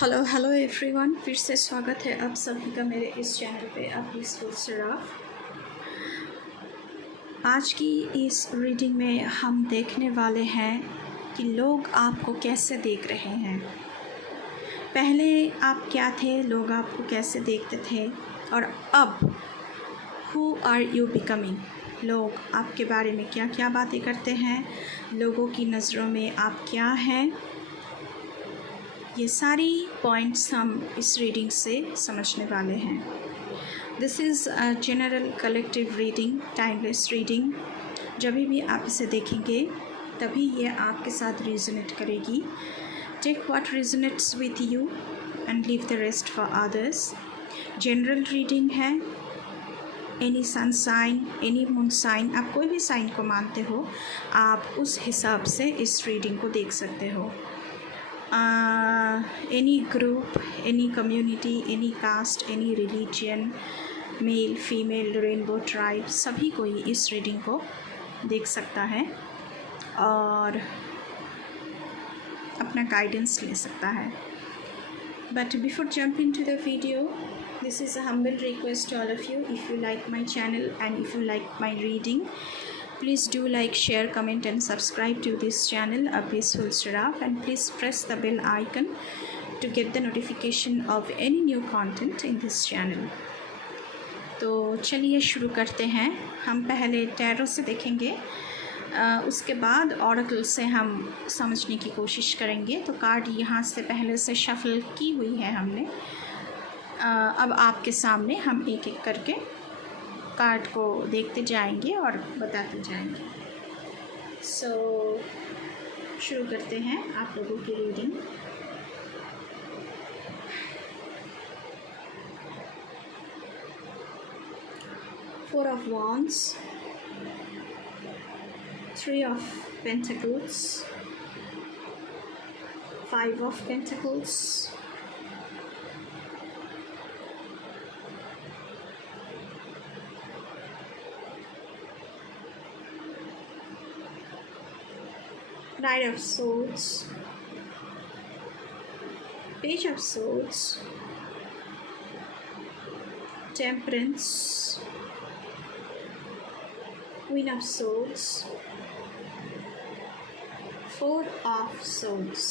Hello hello everyone, फिर से स्वागत है आप सभी का मेरे इस चैनल पे पीसफुल सराफ। आज की इस रीडिंग में हम देखने वाले हैं कि लोग आपको कैसे देख रहे हैं। पहले आप क्या थे, लोग आपको कैसे देखते थे, और अब हु आर यू बिकमिंग। लोग आपके बारे में क्या क्या बातें करते हैं, लोगों की नज़रों में आप क्या हैं, ये सारी पॉइंट्स हम इस रीडिंग से समझने वाले हैं। This is a general collective reading, timeless reading. जब भी आप इसे देखेंगे तभी ये आपके साथ रेजोनेट करेगी। Take what resonates with you and leave the rest for others. General reading है। Any sun sign, any moon sign, आप कोई भी साइन को मानते हो, आप उस हिसाब से इस रीडिंग को देख सकते हो। Any group, any community, any caste, any religion, male female, rainbow tribe, सभी कोई इस रीडिंग को देख सकता है और अपना गाइडेंस ले सकता है। But before jumping to the video, this is a humble request to all of you. If you like my channel and if you like my reading, please do like, share, comment and subscribe to this channel A Peaceful Saraaf, and please press the bell icon to get the notification of any new content in this channel. तो चलिए शुरू करते हैं। हम पहले tarot से देखेंगे, उसके बाद ऑरेकल से हम समझने की कोशिश करेंगे। तो कार्ड यहाँ से पहले से शफल की हुई है हमने। अब आपके सामने हम एक एक करके कार्ड को देखते जाएंगे और बताते जाएंगे। शुरू करते हैं आप लोगों की reading. Four of Wands, Three of Pentacles, Five of Pentacles, Knight of Swords, Page of Swords, Temperance, Queen of Swords, Four of Swords,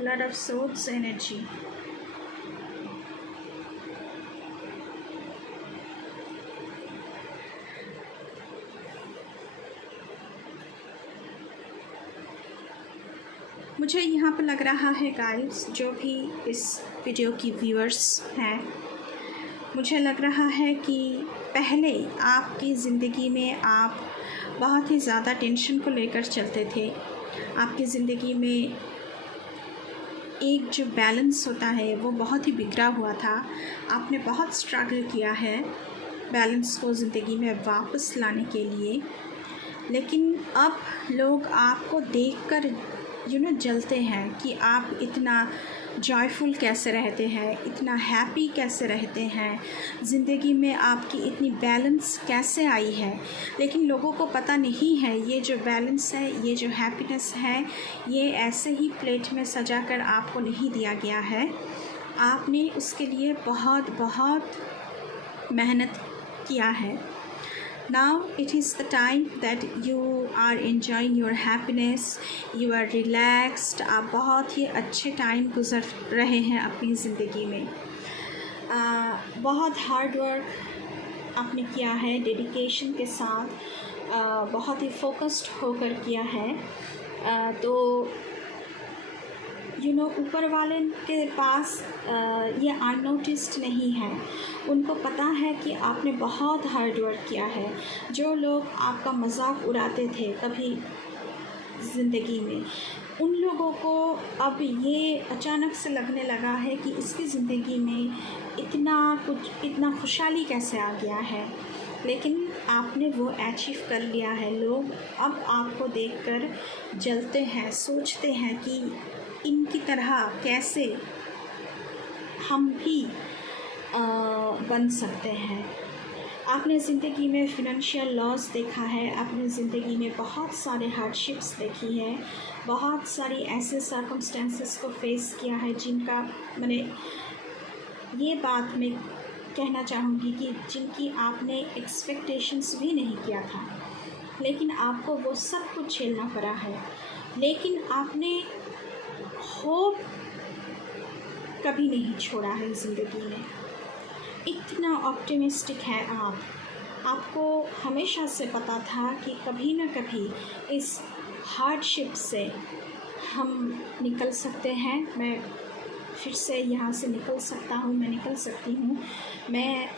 Lord of Swords energy, मुझे यहाँ पर लग रहा है गाइस, जो भी इस वीडियो की व्यूअर्स हैं, मुझे लग रहा है कि पहले आपकी ज़िंदगी में आप बहुत ही ज़्यादा टेंशन को लेकर चलते थे। आपकी ज़िंदगी में एक जो बैलेंस होता है वो बहुत ही बिगड़ा हुआ था। आपने बहुत स्ट्रगल किया है बैलेंस को ज़िंदगी में वापस लाने के लिए, लेकिन अब लोग आपको देखकर जलते हैं कि आप इतना जॉयफुल कैसे रहते हैं, इतना हैप्पी कैसे रहते हैं, ज़िंदगी में आपकी इतनी बैलेंस कैसे आई है। लेकिन लोगों को पता नहीं है ये जो बैलेंस है, ये जो हैप्पीनेस है, ये ऐसे ही प्लेट में सजाकर आपको नहीं दिया गया है। आपने उसके लिए बहुत बहुत मेहनत किया है। Now it is the time that you are enjoying your happiness, you are relaxed। आप बहुत ही अच्छे टाइम गुज़र रहे हैं अपनी ज़िंदगी में। बहुत हार्ड वर्क आपने किया है, डेडिकेशन के साथ, बहुत ही फोकस्ड होकर किया है। तो ऊपर वाले के पास ये अननोटिस्ड नहीं है। उनको पता है कि आपने बहुत हार्ड वर्क किया है। जो लोग आपका मजाक उड़ाते थे कभी ज़िंदगी में, उन लोगों को अब ये अचानक से लगने लगा है कि इसकी ज़िंदगी में इतना खुशहाली कैसे आ गया है। लेकिन आपने वो अचीव कर लिया है। लोग अब आपको देखकर जलते हैं, सोचते हैं कि इनकी तरह कैसे हम भी बन सकते हैं। आपने ज़िंदगी में फिनंशियल लॉस देखा है, आपने ज़िंदगी में बहुत सारे हार्डशिप्स देखी है, बहुत सारी ऐसे सर्कमस्टेंसेस को फेस किया है जिनका मैंने ये बात मैं कहना चाहूँगी कि जिनकी आपने एक्सपेक्टेशंस भी नहीं किया था, लेकिन आपको वो सब कुछ झेलना पड़ा है। लेकिन आपने होप कभी नहीं छोड़ा है ज़िंदगी में। इतना ऑप्टिमिस्टिक है आपको हमेशा से पता था कि कभी ना कभी इस हार्डशिप से हम निकल सकते हैं। मैं फिर से यहाँ से निकल सकता हूँ, मैं निकल सकती हूँ। मैं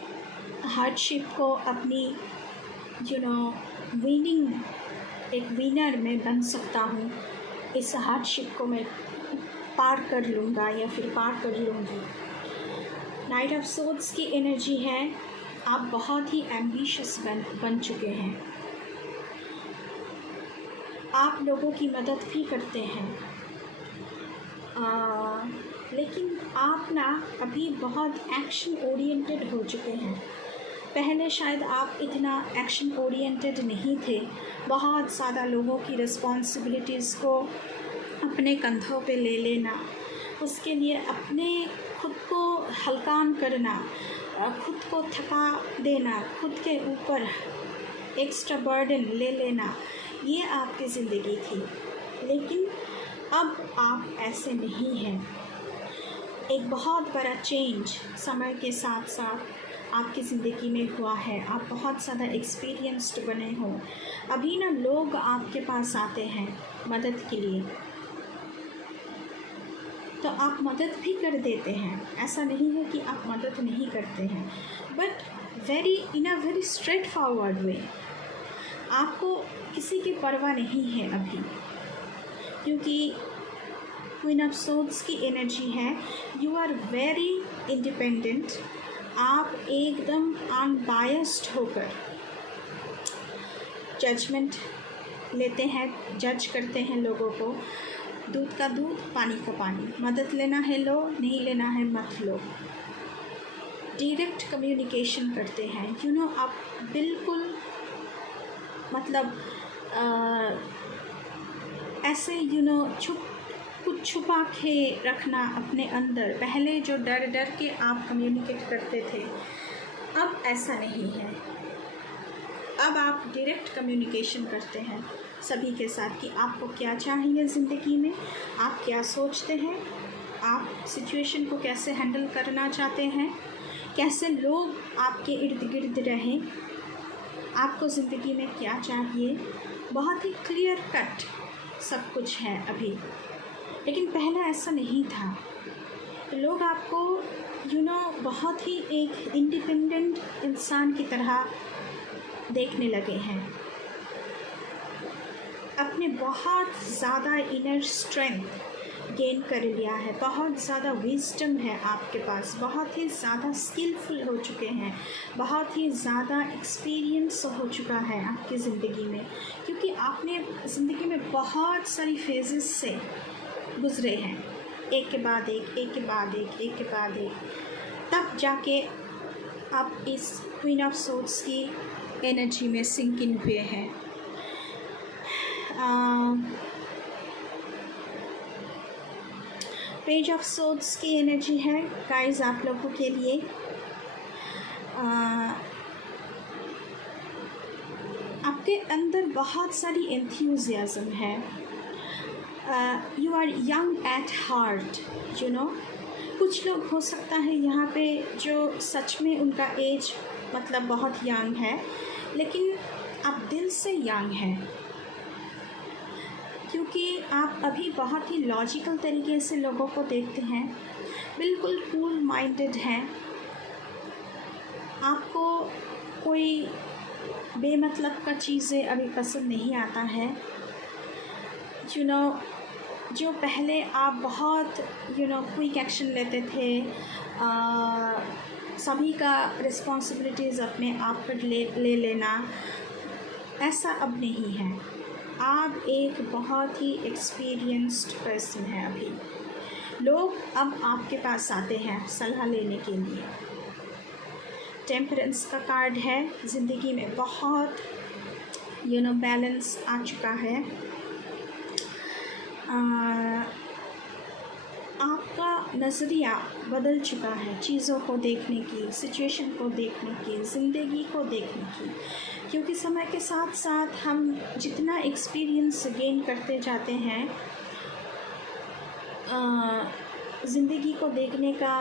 हार्डशिप को अपनी विनिंग एक विनर में बन सकता हूँ। इस हार्डशिप को मैं पार कर लूँगा या फिर पार कर लूँगी। नाइट ऑफ सोर्ड्स की एनर्जी है, आप बहुत ही एम्बिशियस बन चुके हैं। आप लोगों की मदद भी करते हैं, लेकिन आप ना अभी बहुत एक्शन ओरिएंटेड हो चुके हैं। पहले शायद आप इतना एक्शन ओरिएंटेड नहीं थे। बहुत ज़्यादा लोगों की रिस्पॉन्सिबिलिटीज़ को अपने कंधों पे ले लेना, उसके लिए अपने खुद को हल्कान करना, खुद को थका देना, खुद के ऊपर एक्स्ट्रा बर्डन ले लेना, ये आपकी ज़िंदगी थी। लेकिन अब आप ऐसे नहीं हैं। एक बहुत बड़ा चेंज समय के साथ साथ आपकी ज़िंदगी में हुआ है। आप बहुत ज़्यादा एक्सपीरियंस्ड बने हो। अभी ना लोग आपके पास आते हैं मदद के लिए, तो आप मदद भी कर देते हैं। ऐसा नहीं है कि आप मदद नहीं करते हैं, but in a very straightforward way. आपको किसी की परवाह नहीं है अभी, क्योंकि क्वीन ऑफ सोर्ड्स की एनर्जी है। You are very independent. आप एकदम अनबायस्ड होकर जजमेंट लेते हैं, जज करते हैं लोगों को। दूध का दूध, पानी का पानी। मदद लेना है लो, नहीं लेना है मत लो। डायरेक्ट कम्युनिकेशन करते हैं। आप बिल्कुल मतलब ऐसे कुछ छुपा के रखना अपने अंदर। पहले जो डर के आप कम्युनिकेट करते थे, अब ऐसा नहीं है। अब आप डायरेक्ट कम्युनिकेशन करते हैं सभी के साथ कि आपको क्या चाहिए ज़िंदगी में, आप क्या सोचते हैं, आप सिचुएशन को कैसे हैंडल करना चाहते हैं, कैसे लोग आपके इर्द गिर्द रहें, आपको ज़िंदगी में क्या चाहिए। बहुत ही क्लियर कट सब कुछ है अभी, लेकिन पहले ऐसा नहीं था। लोग आपको बहुत ही एक इंडिपेंडेंट इंसान की तरह देखने लगे हैं। आपने बहुत ज़्यादा इनर स्ट्रेंथ गेन कर लिया है, बहुत ज़्यादा विजडम है आपके पास, बहुत ही ज़्यादा स्किलफुल हो चुके हैं, बहुत ही ज़्यादा एक्सपीरियंस हो चुका है आपकी ज़िंदगी में, क्योंकि आपने ज़िंदगी में बहुत सारी फेजेस से गुज़रे हैं, एक के बाद एक, एक के बाद एक, एक के बाद एक, तब जाके आप इस क्वीन ऑफ सोर्ड्स की एनर्जी में सिंक इन हुए हैं। पेज ऑफ सोर्ड्स की एनर्जी है गाइस आप लोगों के लिए। आपके अंदर बहुत सारी एंथुसियाज्म है। You are young at heart, कुछ लोग हो सकता है यहाँ पे जो सच में उनका एज मतलब बहुत यंग है, लेकिन आप दिल से यंग हैं, क्योंकि आप अभी बहुत ही लॉजिकल तरीके से लोगों को देखते हैं, बिल्कुल कूल माइंडेड हैं। आपको कोई बेमतलब का चीज़ें अभी पसंद नहीं आता है। जो पहले आप बहुत क्विक एक्शन लेते थे, सभी का रिस्पॉन्सिबिलिटीज़ अपने आप पर ले लेना, ऐसा अब नहीं है। आप एक बहुत ही एक्सपीरियंस्ड पर्सन हैं अभी। लोग अब आपके पास आते हैं सलाह लेने के लिए। टेम्परेंस का कार्ड है। ज़िंदगी में बहुत बैलेंस आ चुका है। आपका नज़रिया बदल चुका है चीज़ों को देखने की, सिचुएशन को देखने की, ज़िंदगी को देखने की, क्योंकि समय के साथ साथ हम जितना एक्सपीरियंस गेन करते जाते हैं, ज़िंदगी को देखने का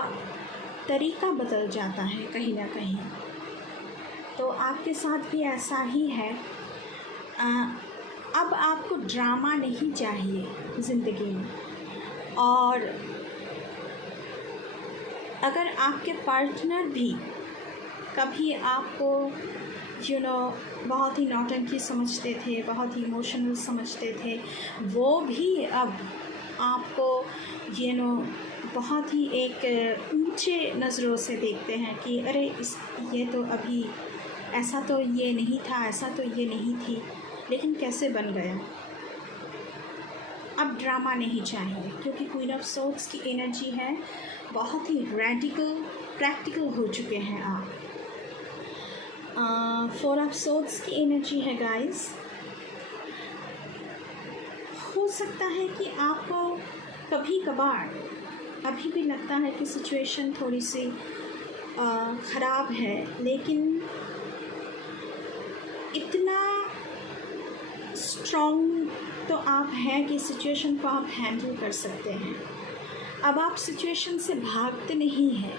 तरीका बदल जाता है कहीं ना कहीं। तो आपके साथ भी ऐसा ही है। अब आपको ड्रामा नहीं चाहिए ज़िंदगी में। और अगर आपके पार्टनर भी कभी आपको बहुत ही नौटंकी समझते थे, बहुत ही इमोशनल समझते थे, वो भी अब आपको बहुत ही एक ऊंचे नज़रों से देखते हैं कि अरे ये तो अभी ऐसा तो ये नहीं था, ऐसा तो ये नहीं थी, लेकिन कैसे बन गया। अब ड्रामा नहीं चाहिए, क्योंकि क्वीन ऑफ सोर्ड्स की एनर्जी है। बहुत ही रेडिकल प्रैक्टिकल हो चुके हैं आप। फोर ऑफ सोर्ड्स की एनर्जी है गाइस। हो सकता है कि आपको कभी कभार अभी भी लगता है कि सिचुएशन थोड़ी सी ख़राब है, लेकिन इतना स्ट्रॉन्ग तो आप हैं कि सिचुएशन को आप हैंडल कर सकते हैं। अब आप सिचुएशन से भागते नहीं हैं,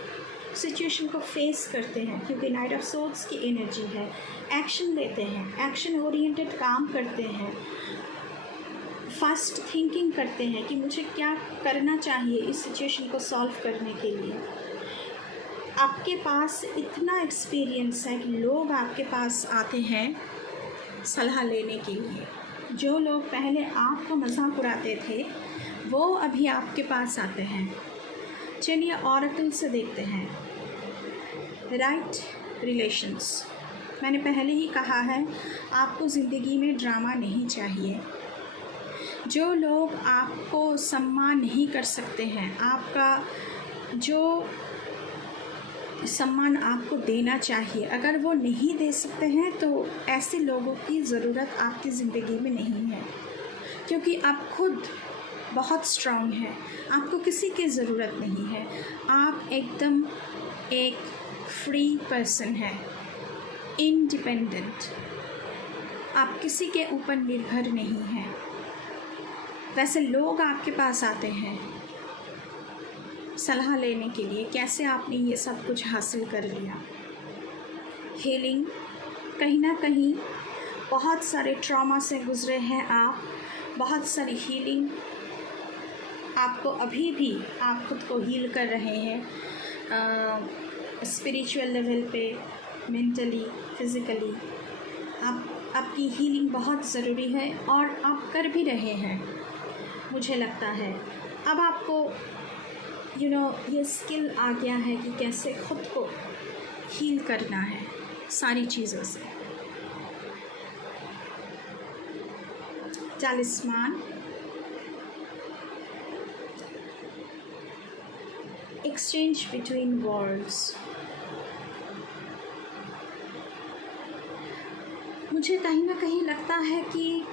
सिचुएशन को फेस करते हैं, क्योंकि नाइट ऑफ सोर्ड्स की एनर्जी है। एक्शन लेते हैं, एक्शन ओरिएंटेड काम करते हैं, फास्ट थिंकिंग करते हैं कि मुझे क्या करना चाहिए इस सिचुएशन को सॉल्व करने के लिए। आपके पास इतना एक्सपीरियंस है कि लोग आपके पास आते हैं सलाह लेने के लिए। जो लोग पहले आपको मजाक उड़ाते थे, वो अभी आपके पास आते हैं। चलिए ऑरेकल से देखते हैं। राइट रिलेशंस, मैंने पहले ही कहा है, आपको ज़िंदगी में ड्रामा नहीं चाहिए। जो लोग आपको सम्मान नहीं कर सकते हैं, आपका जो सम्मान आपको देना चाहिए, अगर वो नहीं दे सकते हैं, तो ऐसे लोगों की ज़रूरत आपकी ज़िंदगी में नहीं है, क्योंकि आप खुद बहुत स्ट्रॉन्ग हैं। आपको किसी की ज़रूरत नहीं है। आप एकदम एक फ्री पर्सन है, इंडिपेंडेंट। आप किसी के ऊपर निर्भर नहीं हैं। वैसे लोग आपके पास आते हैं सलाह लेने के लिए, कैसे आपने ये सब कुछ हासिल कर लिया। हीलिंग, कहीं ना कहीं बहुत सारे ट्रॉमा से गुज़रे हैं आप, बहुत सारी हीलिंग आपको अभी भी आप खुद को हील कर रहे हैं, स्पिरिचुअल लेवल पे, मेंटली, फिज़िकली। आपकी हीलिंग बहुत ज़रूरी है और आप कर भी रहे हैं, मुझे लगता है। अब आपको ये स्किल आ गया है कि कैसे खुद को हील करना है सारी चीज़ों से। तालिस्मान, एक्सचेंज बिटवीन वर्ल्ड्स। मुझे कहीं ना कहीं लगता है कि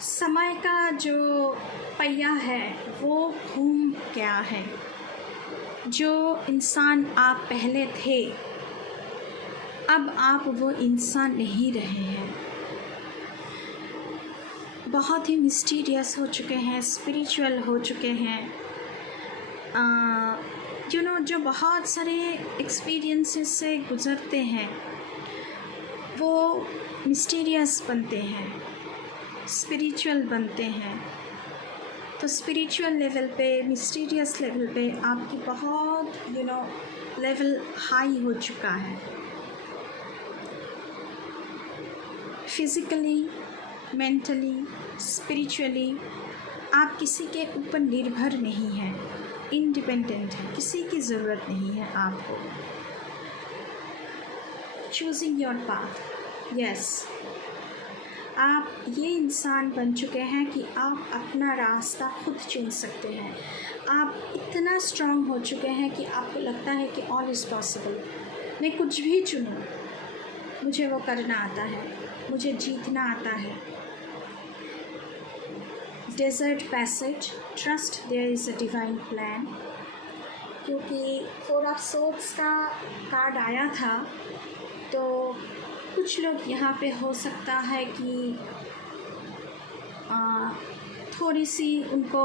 समय का जो पहिया है वो घूम गया है। जो इंसान आप पहले थे, अब आप वो इंसान नहीं रहे हैं। बहुत ही मिस्टीरियस हो चुके हैं, स्पिरिचुअल हो चुके हैं। जो बहुत सारे एक्सपीरियंसेस से गुज़रते हैं, वो मिस्टीरियस बनते हैं, स्पिरिचुअल बनते हैं। तो स्पिरिचुअल लेवल पे, मिस्टीरियस लेवल पे आपकी बहुत लेवल हाई हो चुका है। फिज़िकली, मेंटली, स्पिरिचुअली आप किसी के ऊपर निर्भर नहीं हैं, इंडिपेंडेंट है, किसी की ज़रूरत नहीं है आपको। चूजिंग योर पाथ, यस, आप ये इंसान बन चुके हैं कि आप अपना रास्ता खुद चुन सकते हैं। आप इतना स्ट्रॉन्ग हो चुके हैं कि आपको लगता है कि ऑल इज़ पॉसिबल। मैं कुछ भी चुनूँ, मुझे वो करना आता है, मुझे जीतना आता है। Desert passage, trust there is a divine plan. क्योंकि 4 ऑफ सोर्ड्स का कार्ड आया था, तो कुछ लोग यहाँ पे हो सकता है कि थोड़ी सी उनको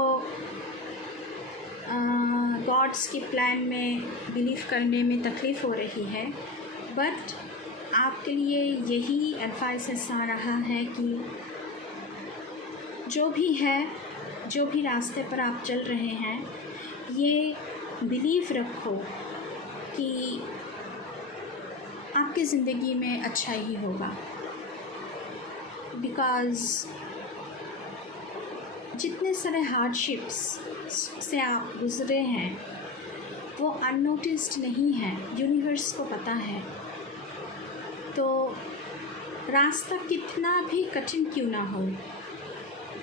गॉड्स के प्लान में बिलीव करने में तकलीफ़ हो रही है। बट आपके लिए यही एडवाइस आ रहा है कि जो भी है, जो भी रास्ते पर आप चल रहे हैं, ये बिलीव रखो कि आपकी ज़िंदगी में अच्छा ही होगा। बिकॉज़ जितने सारे हार्डशिप्स से आप गुज़रे हैं वो अननोटिस्ड नहीं है, यूनिवर्स को पता है। तो रास्ता कितना भी कठिन क्यों ना हो,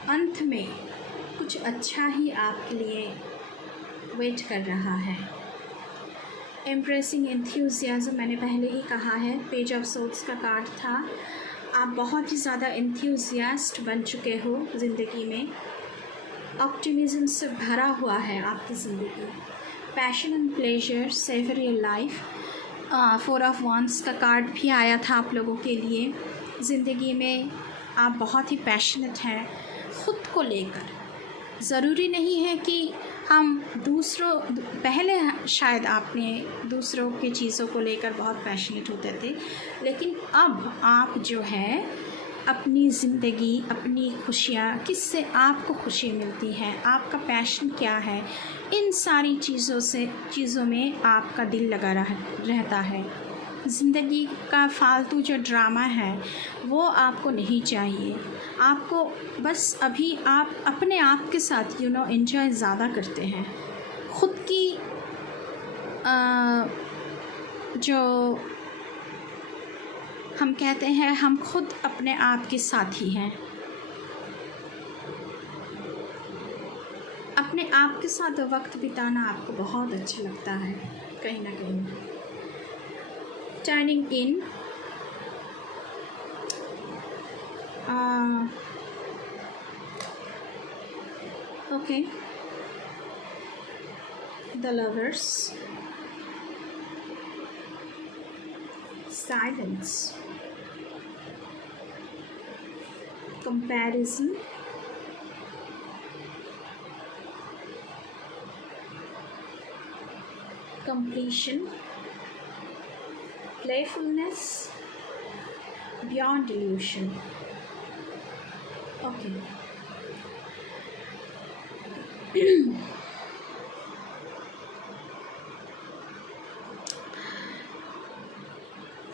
अंत में कुछ अच्छा ही आपके लिए वेट कर रहा है। एम्ब्रेसिंग एंथुसियाज्म, मैंने पहले ही कहा है, पेज ऑफ सोर्ड्स का कार्ड था। आप बहुत ही ज़्यादा एंथुसियास्ट बन चुके हो ज़िंदगी में। ऑप्टिमिज़म से भरा हुआ है आपकी ज़िंदगी। Passion and pleasure, savour your life. 4 of wands का कार्ड भी आया था आप लोगों के लिए। ज़िंदगी में आप बहुत ही पैशनेट हैं ख़ुद को लेकर। ज़रूरी नहीं है कि हम पहले शायद आपने दूसरों की चीज़ों को लेकर बहुत पैशनेट होते थे, लेकिन अब आप जो है अपनी ज़िंदगी, अपनी खुशियाँ, किससे आपको खुशी मिलती है, आपका पैशन क्या है, इन सारी चीज़ों में आपका दिल लगा रहता है। ज़िंदगी का फालतू जो ड्रामा है वो आपको नहीं चाहिए। आपको बस अभी आप अपने आप के साथ एंजॉय ज़्यादा करते हैं। ख़ुद की जो हम कहते हैं, हम खुद अपने आप के साथी हैं। अपने आप के साथ वक्त बिताना आपको बहुत अच्छा लगता है कहीं ना कहीं। Turning in, okay, the lovers, silence, comparison, completion, playfulness, beyond delusion. Okay.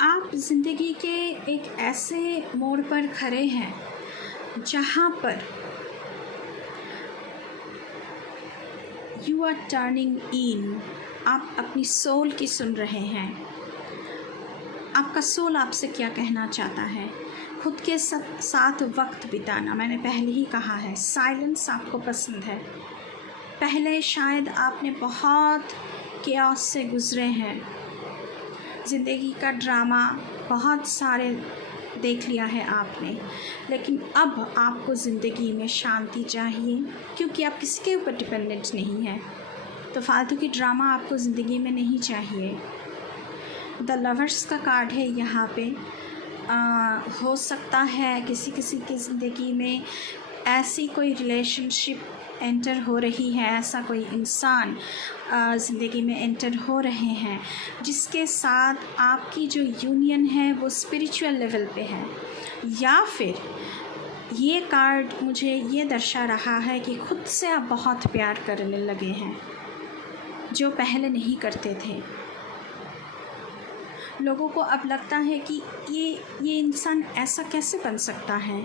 आप ज़िंदगी के एक ऐसे मोड़ पर खड़े हैं जहाँ पर यू आर टर्निंग इन। आप अपनी सोल की सुन रहे हैं। आपका सोल आपसे क्या कहना चाहता है। खुद के साथ वक्त बिताना, मैंने पहले ही कहा है। साइलेंस आपको पसंद है। पहले शायद आपने बहुत केओस से गुज़रे हैं, ज़िंदगी का ड्रामा बहुत सारे देख लिया है आपने, लेकिन अब आपको ज़िंदगी में शांति चाहिए, क्योंकि आप किसी के ऊपर डिपेंडेंट नहीं हैं। तो फालतू की ड्रामा आपको ज़िंदगी में नहीं चाहिए। द लवर्स का कार्ड है यहाँ पे। हो सकता है किसी की ज़िंदगी में ऐसी कोई रिलेशनशिप एंटर हो रही है, ऐसा कोई इंसान ज़िंदगी में एंटर हो रहे हैं जिसके साथ आपकी जो यूनियन है वो स्पिरिचुअल लेवल पे है। या फिर ये कार्ड मुझे ये दर्शा रहा है कि खुद से आप बहुत प्यार करने लगे हैं, जो पहले नहीं करते थे। लोगों को अब लगता है कि ये इंसान ऐसा कैसे बन सकता है।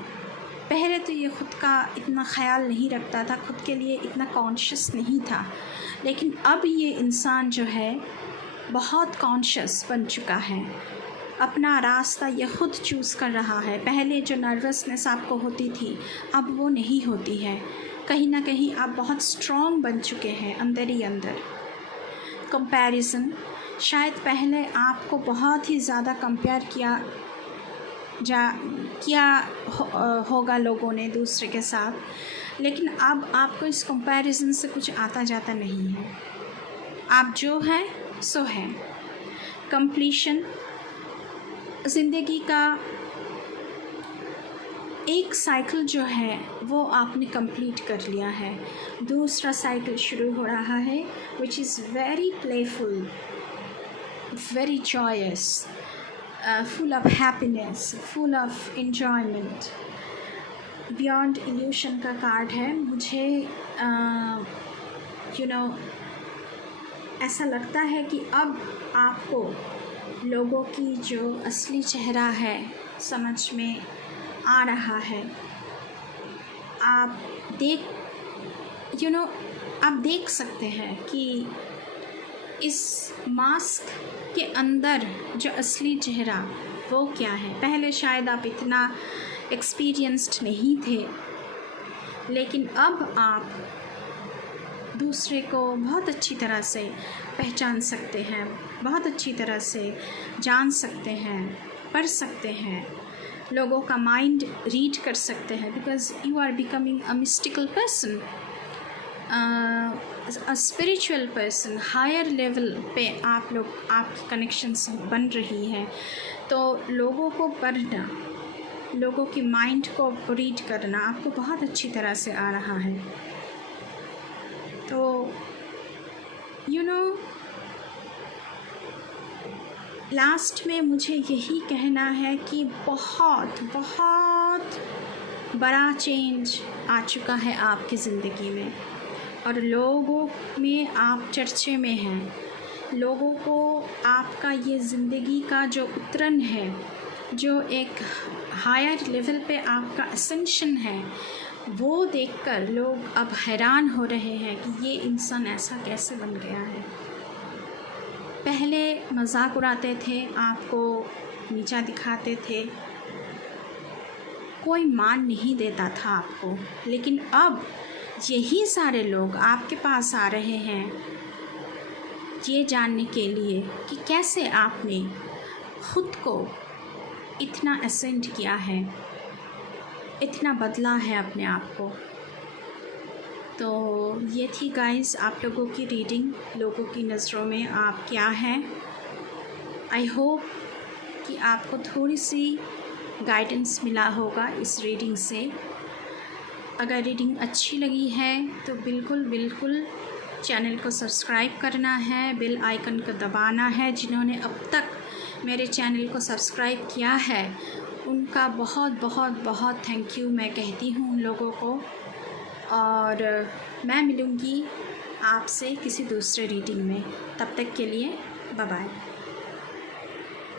पहले तो ये ख़ुद का इतना ख्याल नहीं रखता था, खुद के लिए इतना कॉन्शियस नहीं था, लेकिन अब ये इंसान जो है बहुत कॉन्शियस बन चुका है। अपना रास्ता ये ख़ुद चूज़ कर रहा है। पहले जो नर्वसनेस आपको होती थी अब वो नहीं होती है। कहीं ना कहीं आप बहुत स्ट्रॉन्ग बन चुके हैं अंदर ही अंदर। कंपैरिजन, शायद पहले आपको बहुत ही ज़्यादा कंपेयर होगा लोगों ने दूसरे के साथ, लेकिन अब आपको इस कंपैरिजन से कुछ आता जाता नहीं है। आप जो है सो है। कंप्लीशन, ज़िंदगी का एक साइकिल जो है वो आपने कंप्लीट कर लिया है, दूसरा साइकिल शुरू हो रहा है, which is very playful, very joyous, full of happiness, full of enjoyment. Beyond illusion का कार्ड है। मुझे ऐसा लगता है कि अब आपको लोगों की जो असली चेहरा है समझ में आ रहा है। आप देख सकते हैं कि इस मास्क के अंदर जो असली चेहरा वो क्या है। पहले शायद आप इतना एक्सपीरियंस्ड नहीं थे, लेकिन अब आप दूसरे को बहुत अच्छी तरह से पहचान सकते हैं, बहुत अच्छी तरह से जान सकते हैं, पढ़ सकते हैं, लोगों का माइंड रीड कर सकते हैं, because you are becoming a mystical person, a spiritual person. Higher level पे आपकी कनेक्शंस बन रही हैं, तो लोगों को पढ़ना, लोगों की माइंड को रीड करना आपको बहुत अच्छी तरह से आ रहा है। तो लास्ट में मुझे यही कहना है कि बहुत बहुत बड़ा चेंज आ चुका है आपकी ज़िंदगी में, और लोगों में आप चर्चे में हैं। लोगों को आपका ये ज़िंदगी का जो उतरन है, जो एक हायर लेवल पे आपका असेंशन है, वो देखकर लोग अब हैरान हो रहे हैं कि ये इंसान ऐसा कैसे बन गया है। पहले मजाक उड़ाते थे, आपको नीचा दिखाते थे, कोई मान नहीं देता था आपको, लेकिन अब यही सारे लोग आपके पास आ रहे हैं ये जानने के लिए कि कैसे आपने ख़ुद को इतना असेंड किया है, इतना बदला है अपने आप को। तो ये थी गाइस आप लोगों की रीडिंग, लोगों की नज़रों में आप क्या हैं। आई होप कि आपको थोड़ी सी गाइडेंस मिला होगा इस रीडिंग से। अगर रीडिंग अच्छी लगी है तो बिल्कुल चैनल को सब्सक्राइब करना है, बेल आइकन को दबाना है। जिन्होंने अब तक मेरे चैनल को सब्सक्राइब किया है उनका बहुत बहुत बहुत थैंक यू मैं कहती हूँ उन लोगों को। और मैं मिलूँगी आपसे किसी दूसरे रीडिंग में, तब तक के लिए बाय बाय।